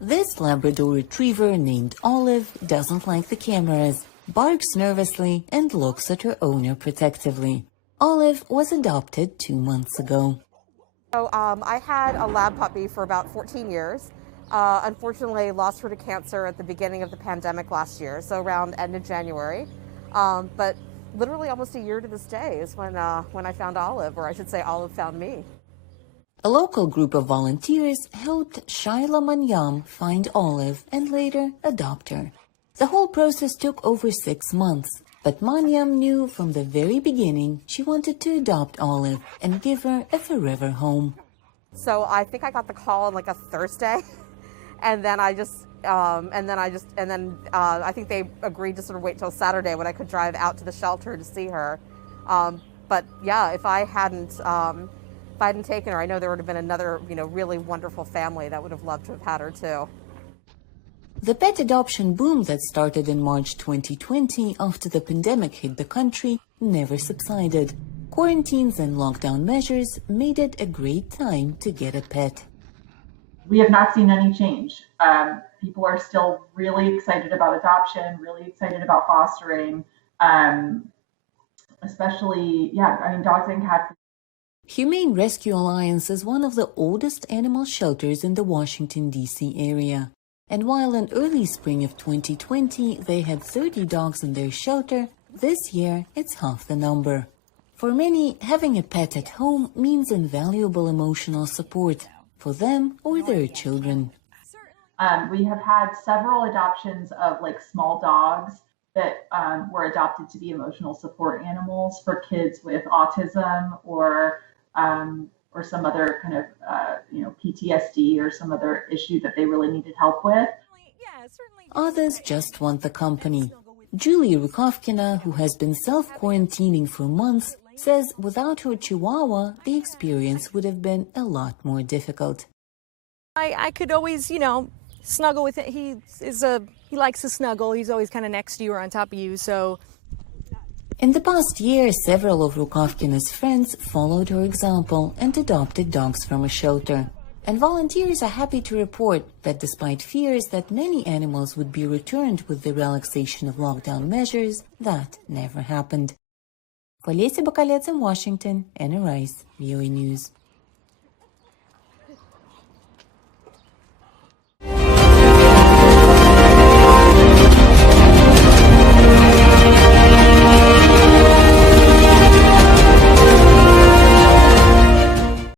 This Labrador Retriever named Olive doesn't like the cameras, barks nervously, and looks at her owner protectively. Olive was adopted 2 months ago. So I had a lab puppy for about 14 years. Unfortunately, lost her to cancer at the beginning of the pandemic last year, so around end of January. But literally almost a year to this day is when I found Olive, or I should say Olive found me. A local group of volunteers helped Shaila Manyam find Olive and later adopt her. The whole process took over 6 months, but Manyam knew from the very beginning she wanted to adopt Olive and give her a forever home. So I think I got the call on like a Thursday, and then I think they agreed to sort of wait till Saturday when I could drive out to the shelter to see her. But yeah, if I hadn't taken her, I know there would have been another, really wonderful family that would have loved to have had her too. The pet adoption boom that started in March 2020 after the pandemic hit the country never subsided. Quarantines and lockdown measures made it a great time to get a pet. We have not seen any change. People are still really excited about adoption, really excited about fostering, especially, dogs and cats. Humane Rescue Alliance is one of the oldest animal shelters in the Washington, D.C. area. And while in early spring of 2020 they had 30 dogs in their shelter, this year it's half the number. For many, having a pet at home means invaluable emotional support for them or their children. We have had several adoptions of small dogs that were adopted to be emotional support animals for kids with autism or some other kind of PTSD or some other issue that they really needed help with. Others just want the company. Julie Rukovkina, who has been self-quarantining for months, says without her Chihuahua, the experience would have been a lot more difficult. I could always, snuggle with it. He likes to snuggle. He's always kind of next to you or on top of you, so. In the past year, several of Rukovkina's friends followed her example and adopted dogs from a shelter. And volunteers are happy to report that despite fears that many animals would be returned with the relaxation of lockdown measures, that never happened. For Lesia Bakalets in Washington, Anna Rice, VOA News.